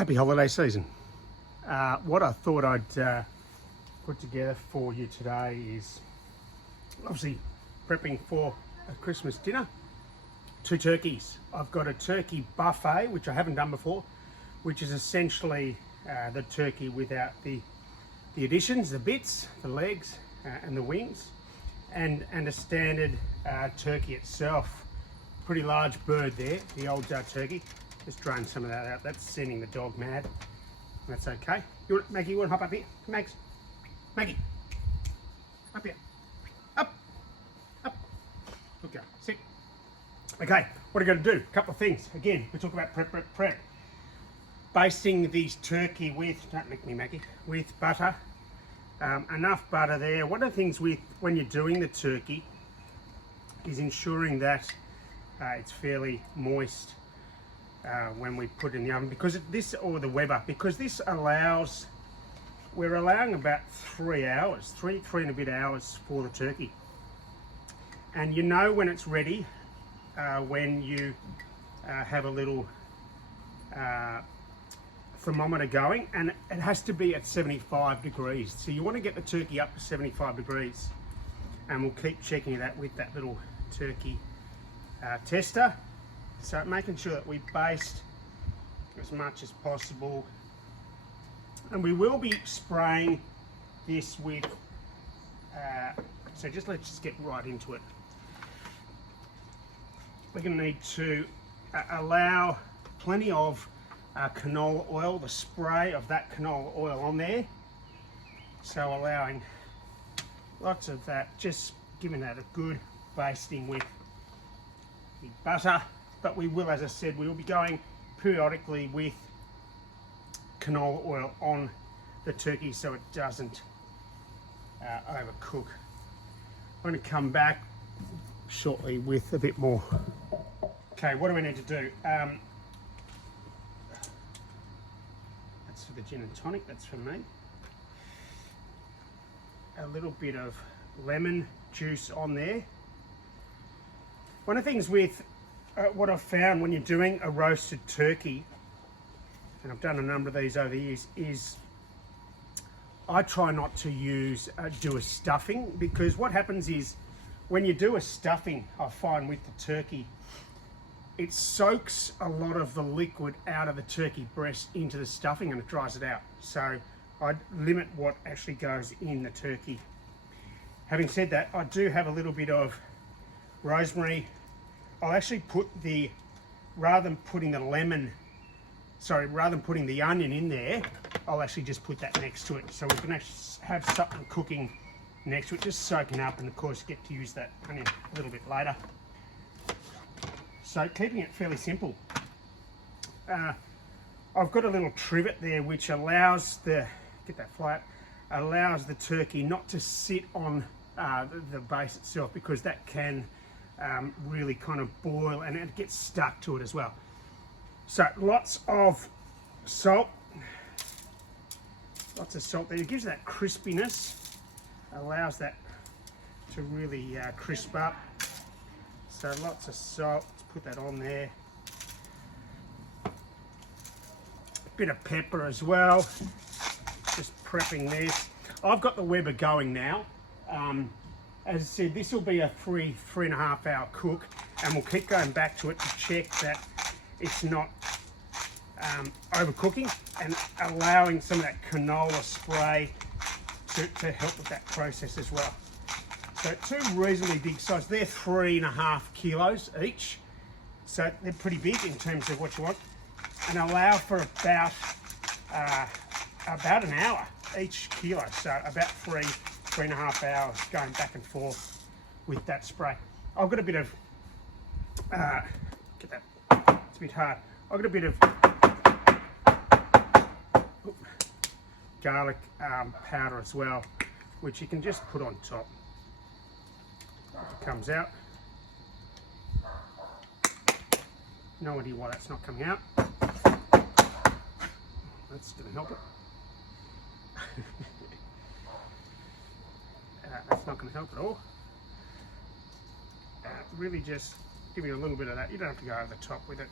Happy holiday season. What I thought I'd put together for you today is obviously prepping for a Christmas dinner. 2 turkeys. I've got a turkey buffet, which I haven't done before, which is essentially the turkey without the additions, the bits, the legs and the wings, and a standard turkey itself. Pretty large bird there, the old turkey. Just drain some of that out. That's sending the dog mad. That's okay. Maggie, you want to hop up here? Mags. Maggie. Up here. Up. Up. Good girl. Sit. Okay, what are we going to do? A couple of things. Again, we talk about prep. Basting these turkey with, don't lick me Maggie, with butter. Enough butter there. One of the things when you're doing the turkey is ensuring that it's fairly moist when we put it in the oven, because the Weber, because this allows, we're allowing about 3 hours, three and a bit hours for the turkey. And you know when it's ready when you have a little thermometer going, and it has to be at 75 degrees. So you want to get the turkey up to 75 degrees, and we'll keep checking that with that little turkey tester. So making sure that we baste as much as possible, and we will be spraying this with so let's just get right into it. We're going to need to allow plenty of canola oil, the spray of that canola oil on there. So allowing lots of that, just giving that a good basting with the butter. But we will, as I said, we will be going periodically with canola oil on the turkey so it doesn't overcook. I'm going to come back shortly with a bit more. Okay, what do we need to do? That's for the gin and tonic, that's for me. A little bit of lemon juice on there. One of the things with what I've found when you're doing a roasted turkey, and I've done a number of these over the years, is I try not to do a stuffing, because what happens is when you do a stuffing, I find with the turkey, it soaks a lot of the liquid out of the turkey breast into the stuffing and it dries it out. So I limit what actually goes in the turkey. Having said that, I do have a little bit of rosemary. I'll actually put rather than putting the onion in there, I'll actually just put that next to it. So we can actually have something cooking next to it, just soaking up, and of course get to use that onion a little bit later. So keeping it fairly simple. I've got a little trivet there which allows allows the turkey not to sit on the base itself, because that can really kind of boil and it gets stuck to it as well. So lots of salt there. It gives that crispiness, allows that to really crisp up. So lots of salt, let's put that on there. A bit of pepper as well, just prepping this. I've got the Weber going now. As I said, this will be a 3.5 hour cook, and we'll keep going back to it to check that it's not overcooking, and allowing some of that canola spray to help with that process as well. So 2 reasonably big size. They're 3.5 kilos each, so they're pretty big in terms of what you want, and allow for about an hour each kilo. So about 3.5 hours going back and forth with that spray. I've got a bit of it's a bit hard. I've got a bit of garlic powder as well, which you can just put on top. It comes out. No idea why that's not coming out. That's going to help it. That's not going to help at all. Really just give you a little bit of that. You don't have to go over the top with it.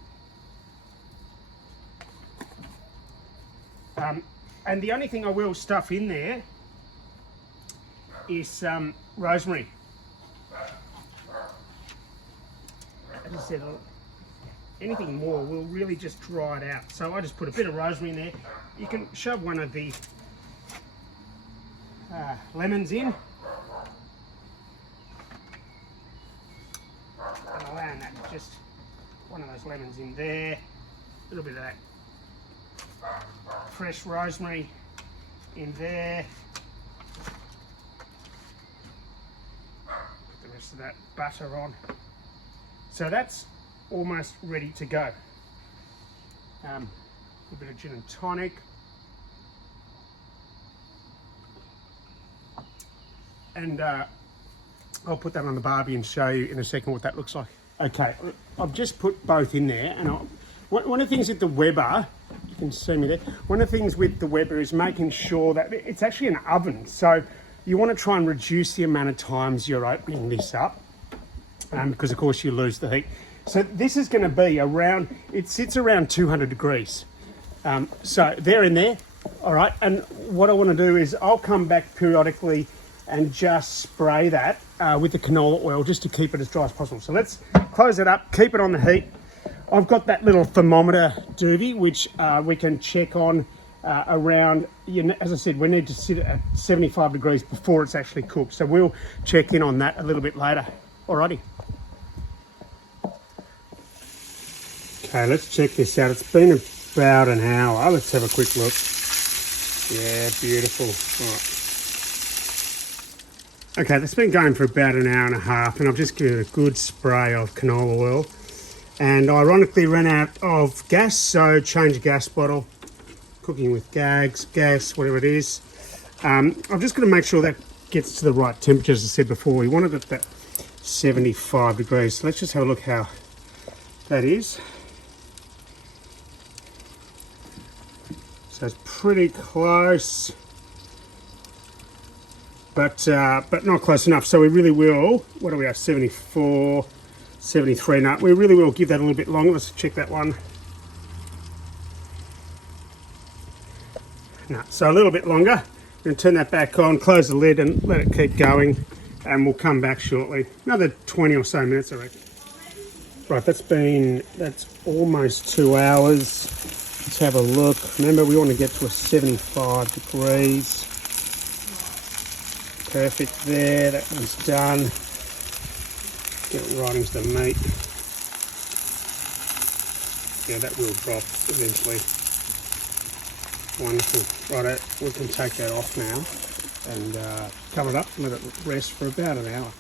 And the only thing I will stuff in there is rosemary. As I said, anything more will really just dry it out. So I just put a bit of rosemary in there. You can shove one of the lemons in. And allowing that, just one of those lemons in there. A little bit of that fresh rosemary in there. Put the rest of that butter on. So that's almost ready to go. A bit of gin and tonic. And I'll put that on the barbie and show you in a second what that looks like. Okay, I've just put both in there, and one of the things with the Weber, you can see me there, one of the things with the Weber is making sure that it's actually an oven, so you want to try and reduce the amount of times you're opening this up, because of course you lose the heat. So this is going to be around, it sits around 200 degrees. So they're in there, all right, and what I want to do is I'll come back periodically and just spray that with the canola oil just to keep it as dry as possible. So let's close it up, keep it on the heat. I've got that little thermometer doobie, which we can check on around, as I said, we need to sit at 75 degrees before it's actually cooked. So we'll check in on that a little bit later. Alrighty. Okay, let's check this out. It's been about an hour. Let's have a quick look. Yeah, beautiful. All right. Okay, that's been going for about an hour and a half, and I've just given it a good spray of canola oil. And ironically ran out of gas, so change the gas bottle. Cooking with Gags, gas, whatever it is. I'm just going to make sure that gets to the right temperature, as I said before. We wanted it at 75 degrees. So let's just have a look how that is. So it's pretty close. But not close enough. So we really will, what do we have, 74, 73, no, we really will give that a little bit longer. Let's check that one. No, so a little bit longer. We're going to turn that back on, close the lid and let it keep going, and we'll come back shortly. Another 20 or so minutes, I reckon. Right, that's almost 2 hours. Let's have a look. Remember, we want to get to a 75 degrees. Perfect there, that one's done. Get it right into the meat. Yeah, that will drop eventually. Wonderful. Righto, we can take that off now and cover it up and let it rest for about an hour.